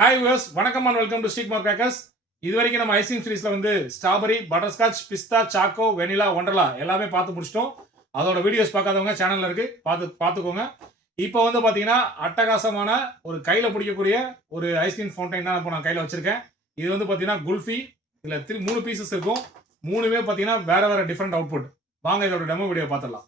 Hi viewers, வணக்கம் and welcome to street mark crackers. இது வரைக்கும் நம்ம ஐஸ்கிரீம் சீரிஸ்ல வந்து ஸ்ட்ராபெரி, பட்டர்ஸ்காட்ச், பிஸ்தா, சாக்கோ, வெனிலா, ஒண்டர்லா எல்லாமே பார்த்து முடிச்சிட்டோம். அதோட வீடியோஸ் பார்க்காதவங்க சேனல்ல இருக்கு, பார்த்துக்கோங்க. இப்போ வந்து பார்த்தீங்கன்னா அட்டகாசமான ஒரு கையில் பிடிக்கக்கூடிய ஒரு ஐஸ்கிரீம் ஃபவுண்டைன் தான் இப்போ நான் கையில் வச்சிருக்கேன். இது வந்து பார்த்தீங்கன்னா குல்ஃபி. இதில் 3 பீசஸ் இருக்கும். 3மே பார்த்தீங்கன்னா வேற வேற டிஃப்ரெண்ட் அவுட்புட். வாங்க இதோட டெமோ வீடியோ பார்த்துடலாம்.